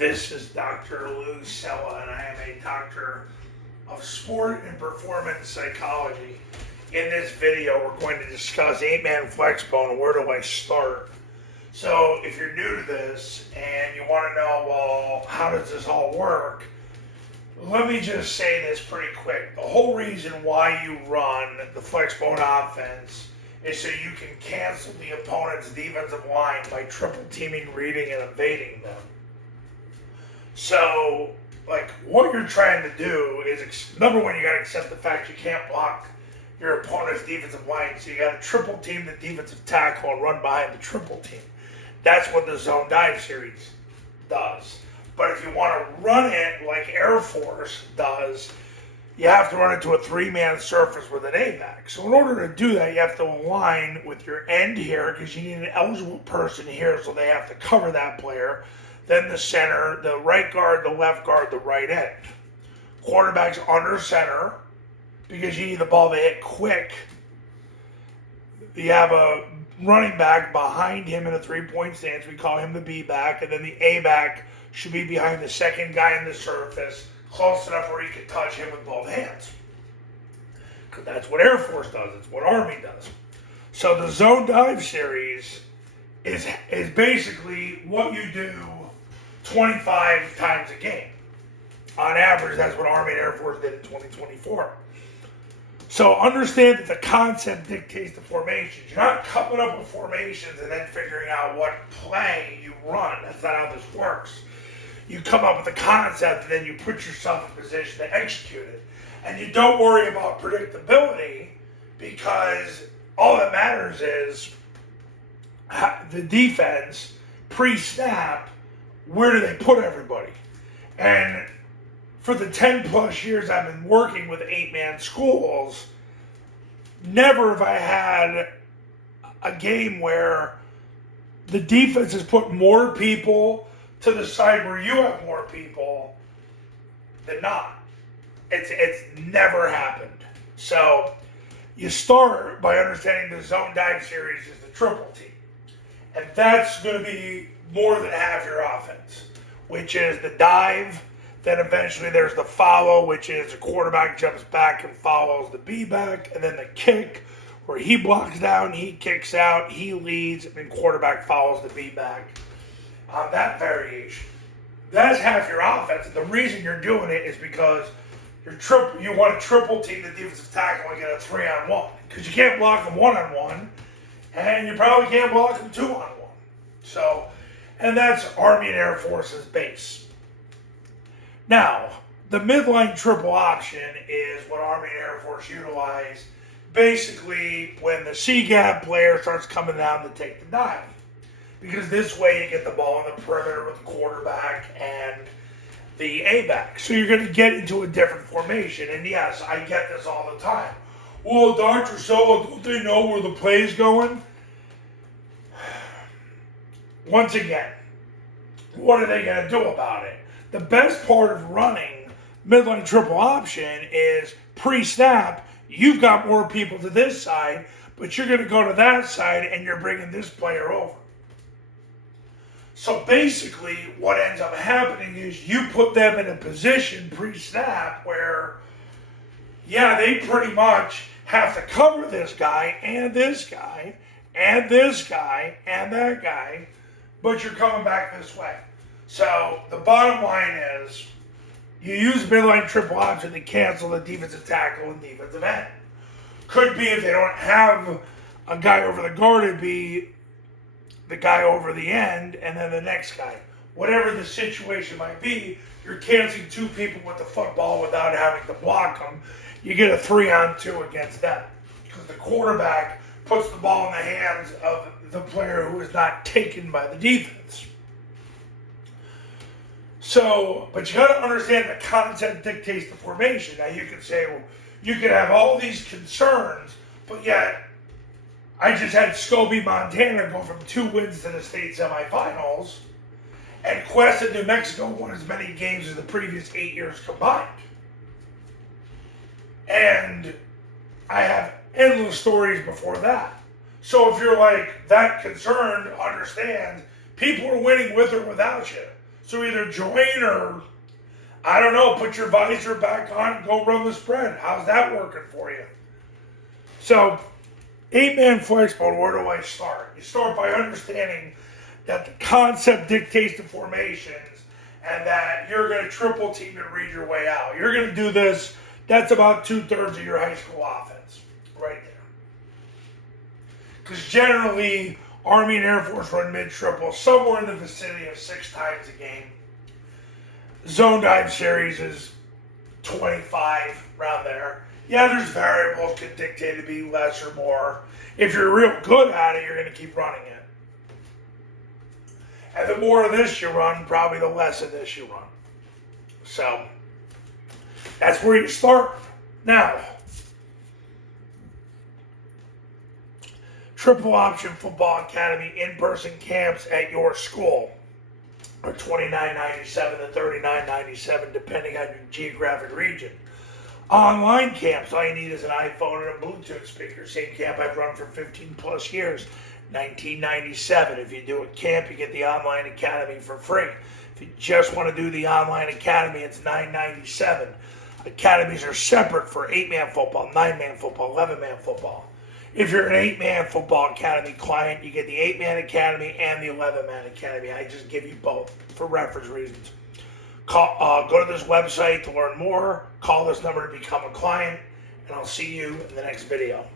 This is Dr. Lou Sella, and I am a doctor of sport and performance psychology. In this video, we're going to discuss 8-man flexbone and where do I start. So if you're new to this and you want to know, well, how does this all work? Let me just say this pretty quick. The whole reason why you run the flexbone offense is so you can cancel the opponent's defensive line by triple teaming, reading, and evading them. So, what you're trying to do is, number one, you got to accept the fact you can't block your opponent's defensive line, so you got to triple team the defensive tackle and run behind the triple team. That's what the zone dive series does. But if you want to run it like Air Force does, you have to run it to a 3-man surface with an A-back. So in order to do that, you have to align with your end here because you need an eligible person here, so they have to cover that player. Then the center, the right guard, the left guard, the right end. Quarterback's under center because you need the ball to hit quick. You have a running back behind him in a 3-point stance. We call him the B-back. And then the A-back should be behind the second guy in the surface, close enough where he can touch him with both hands. Because that's what Air Force does. It's what Army does. So the zone dive series is basically what you do 25 times a game. On average, that's what Army and Air Force did in 2024. So understand that the concept dictates the formations. You're not coming up with formations and then figuring out what play you run. That's not how this works. You come up with a concept and then you put yourself in position to execute it. And you don't worry about predictability because all that matters is the defense pre-snap, where do they put everybody? And for the 10 plus years I've been working with 8-man schools, never have I had a game where the defense has put more people to the side where you have more people than not. It's never happened. So you start by understanding the zone dive series is the triple team. And that's going to be more than half your offense, which is the dive. Then eventually there's the follow, which is the quarterback jumps back and follows the B-back. And then the kick, where he blocks down, he kicks out, he leads, and then quarterback follows the B-back on that variation. That's half your offense. And the reason you're doing it is because you want to triple team the defensive tackle and get a 3-on-1. Because you can't block them 1-on-1, and you probably can't block them 2-on-1. So, and that's Army and Air Force's base. Now, the midline triple option is what Army and Air Force utilize basically when the C-gap player starts coming down to take the dive. Because this way you get the ball on the perimeter with the quarterback and the A-back. So you're going to get into a different formation. And yes, I get this all the time. Well, Dr. Sella, don't they know where the play's going? Once again, what are they going to do about it? The best part of running midline triple option is pre-snap, you've got more people to this side, but you're going to go to that side and you're bringing this player over. So basically what ends up happening is you put them in a position pre-snap where, yeah, they pretty much have to cover this guy and this guy and this guy and that guy, but you're coming back this way. So the bottom line is you use midline triple option to cancel the defensive tackle and defensive end. Could be if they don't have a guy over the guard, it'd be the guy over the end and then the next guy. Whatever the situation might be, you're canceling 2 people with the football without having to block them. You get a 3-on-2 against them because the quarterback puts the ball in the hands of the player who is not taken by the defense. So, but you got to understand the concept dictates the formation. Now you can say, well, you can have all these concerns, but yet I just had Scobie, Montana go from 2 wins to the state semifinals, and Quest in New Mexico won as many games as the previous 8 years combined. And I have endless stories before that. So if you're that concerned, understand people are winning with or without you. So either join or, I don't know, put your visor back on and go run the spread. How's that working for you? So, 8-man flexbone, where do I start? You start by understanding that the concept dictates the formations and that you're going to triple team and read your way out. You're going to do this. That's about 2/3 of your high school offense right there. Because generally, Army and Air Force run mid-triple somewhere in the vicinity of 6 times a game. Zone dive series is 25, around there. Yeah, there's variables could dictate to be less or more. If you're real good at it, you're going to keep running it. And the more of this you run, probably the less of this you run. So, that's where you start. Now, Triple Option Football Academy in-person camps at your school are $29.97 to $39.97 depending on your geographic region. Online camps, all you need is an iPhone and a Bluetooth speaker. Same camp I've run for 15 plus years, $19.97. If you do a camp, you get the online academy for free. If you just want to do the online academy, it's $9.97. Academies are separate for 8-man football, 9-man football, 11-man football. If you're an 8-man football academy client, you get the 8-man academy and the 11-man academy. I just give you both for reference reasons. Go to this website to learn more. Call this number to become a client, and I'll see you in the next video.